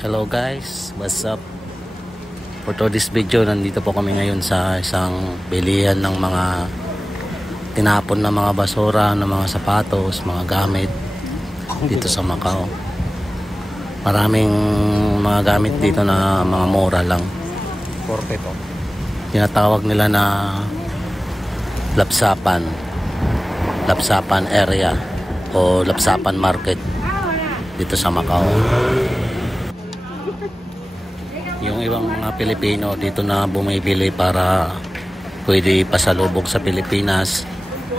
Hello guys, what's up? For today's video, nandito po kami ngayon sa isang bilihan ng mga tinapon na mga basura, ng mga sapatos, mga gamit dito sa Macau. Maraming mga gamit dito na mga mura lang. Tinatawag nila na Lapsapan area o Lapsapan market dito sa Macau. Yung ibang mga Pilipino dito na bumibili para pwede pasalubog sa Pilipinas,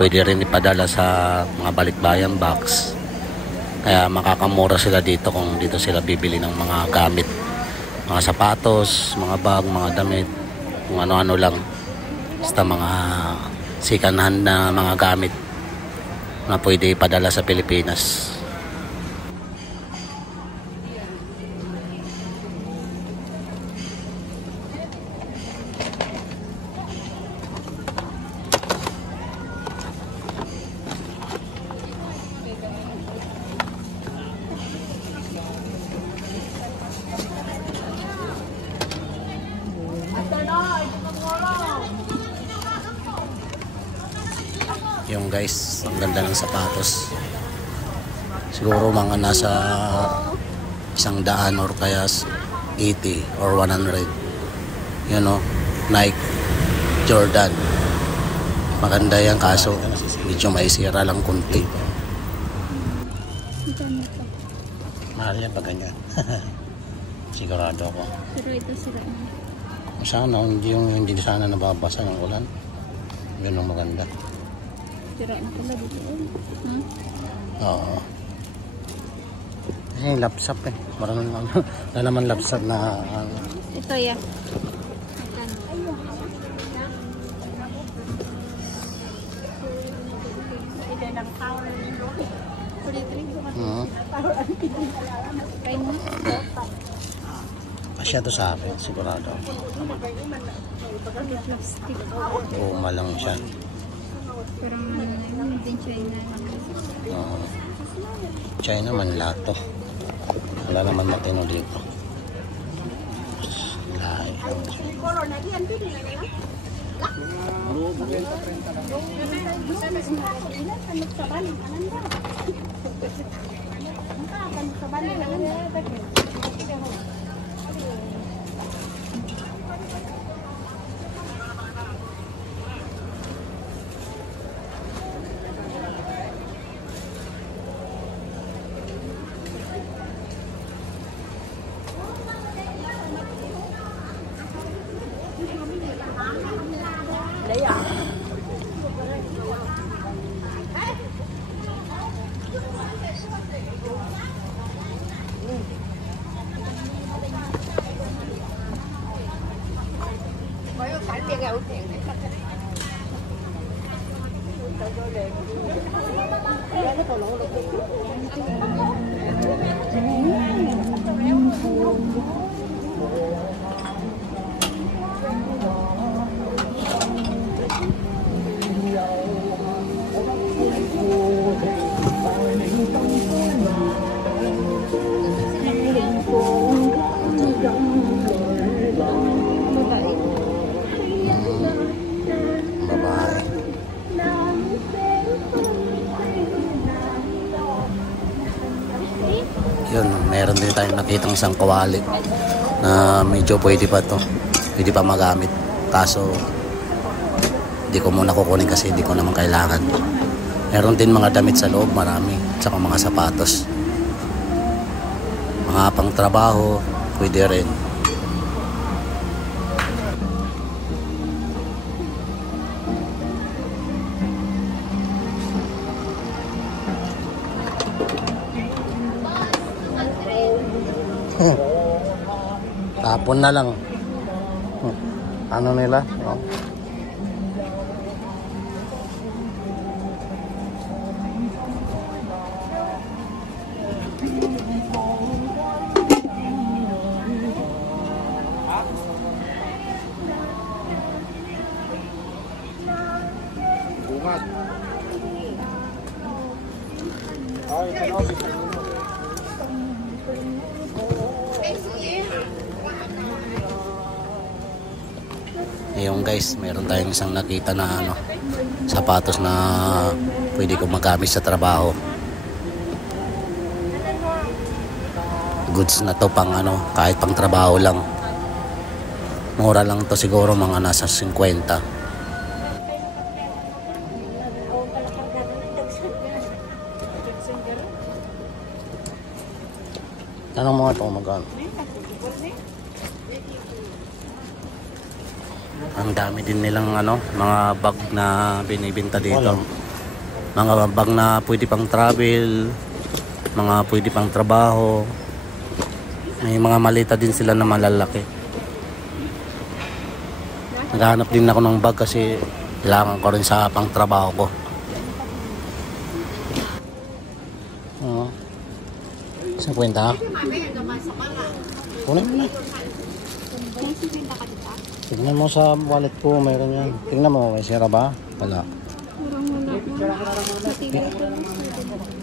pwede rin ipadala sa mga balikbayan box. Kaya makakamura sila dito kung dito sila bibili ng mga gamit, mga sapatos, mga bag, mga damit, kung ano-ano lang, basta mga second hand na mga gamit na pwede ipadala sa Pilipinas. Yung guys, ang ganda ng sapatos. Siguro mga nasa 100 or kaya 80 or 100. Yun o, Nike Jordan. Maganda yan, kaso medyo maisira lang kunti. Mahal yan pag ganyan. Sigurado ako. Pero ito sila. Sana hindi sana nababasa ng ulan. Yun ang maganda. Sira na pala dito. Huh? Oo. Lapsap eh. Marami na naman lapsap na Ito ya. Kasya to sa akin, sigurado. Oo, malang siya. Parang din China. China man lato. Wala naman matino dito. Lahi. Yun, meron din tayong nakitang isang kawali na medyo pwede pa to, pwede pa magamit, kaso hindi ko muna kukunin kasi hindi ko naman kailangan. Meron din mga damit sa loob, marami, tsaka mga sapatos, mga pang trabaho pwede rin. Tapon na lang. Ano nila? Oh. Ngayon guys, meron tayong isang nakita na sapatos na pwede kong magamit sa trabaho. Goods na to pang kahit pang trabaho lang. Mura lang to, siguro mga nasa 50. Anong mga ito magkano? Ang dami din nilang mga bag na binibenta dito. Mga bag na pwede pang travel, mga pwede pang trabaho. May mga malita din sila na malalaki. Naghahanap din ako ng bag kasi kailangan ko rin sa pang trabaho ko. Oo. 50 ha? Kunin mo na. Tignan mo sa wallet ko, mayroon yan. Tignan mo, may sira ba? Wala.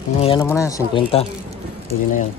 Yan mo na, 50. Pwede na yan.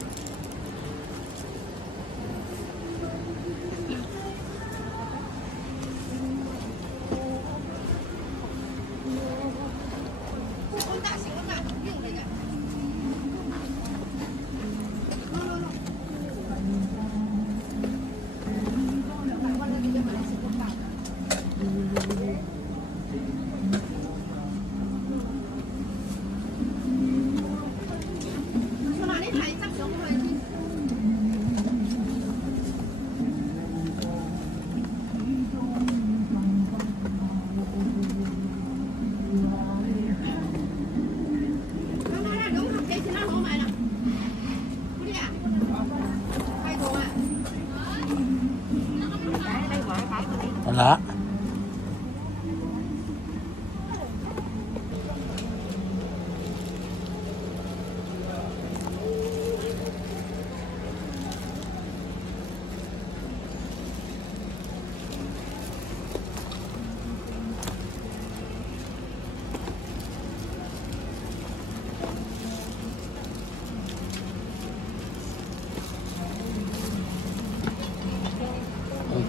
Wala.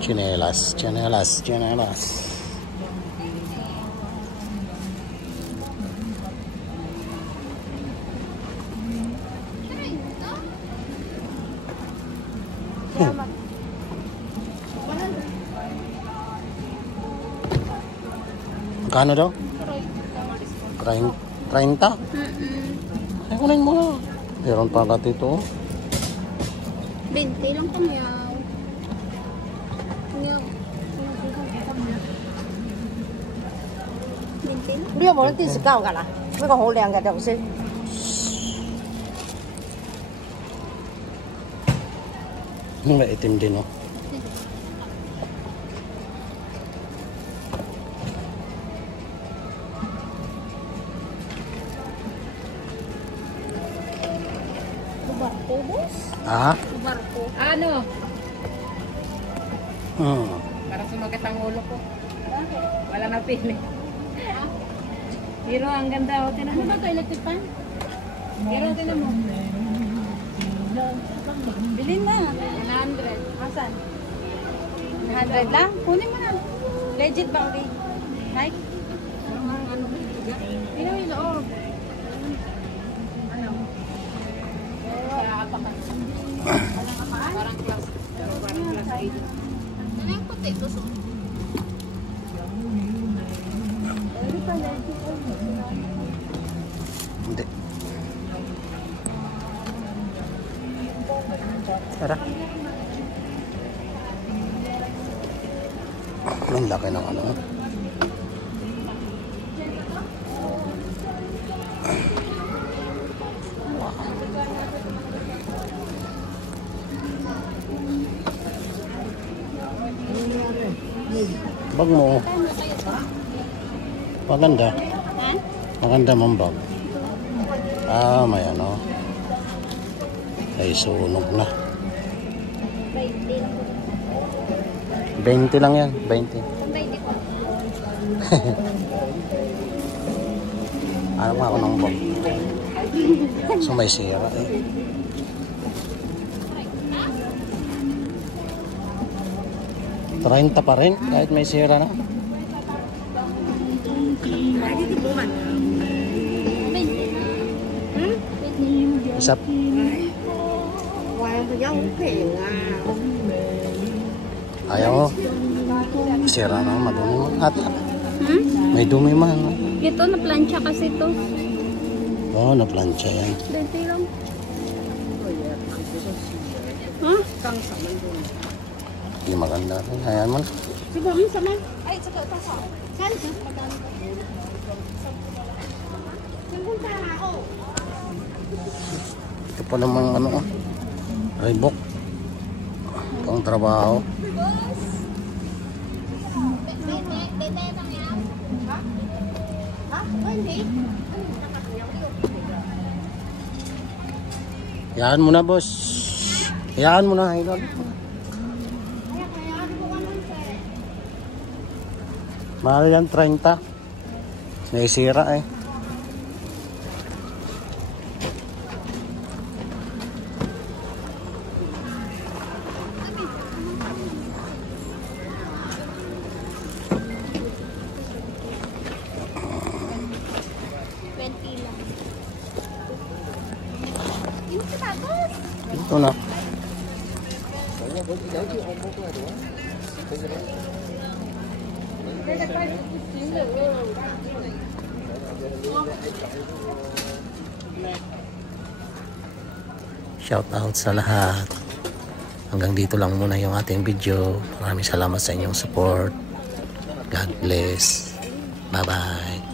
Chinelas, chinelas, chinelas. Magkano daw? 30? Ay, kunin mo na. Meron pa ka dito. 20 lang kami yaw.呢個冇得電視膠㗎啦，呢個好靚嘅頭先。May itim din oh. Barko, boss? Ah? Barko. Ano? Para sumagat ang ulo ko. Wala na pili. Pero ang ganda. O, tinan mo ba ito? Electric fan? Pero tinan mo. Bilhin na. 100. Asan? 100 lang? Kunin mo na. Legit ba ulit? Like? Tinan mo yung loob. Ano? Parang class. Parang class 8. Ano yung puti? Gusto. Hindi. Tara. Ang laki ng bag mo. Maganda. Maganda mong bag. Ah, may ay sunog na. 20 lang yan. 20. Alam mo ako ng bag. So may sira eh. 30 pa rin kahit may sira na. Isa. Hoàng thì dâu phiền à. Ayaw mo. Sira na, madumi man. Ate, may dumi man. Ito, na-plancha kasi ito. Oo, na-plancha yan. Dati lang. Ha? Hindi maganda rin. Ayan man. Siguro mo sa man. Ay, sa ito. Saan siya? Ito pa namang ano, Reebok. Pang trabaho. Hayaan mo na, boss. Hayaan mo na, idol. Mahal yan, 30. Naisira eh. Ito na. Shout out sa lahat. Hanggang dito lang muna yung ating video. Maraming salamat sa inyong support. God bless. Bye bye.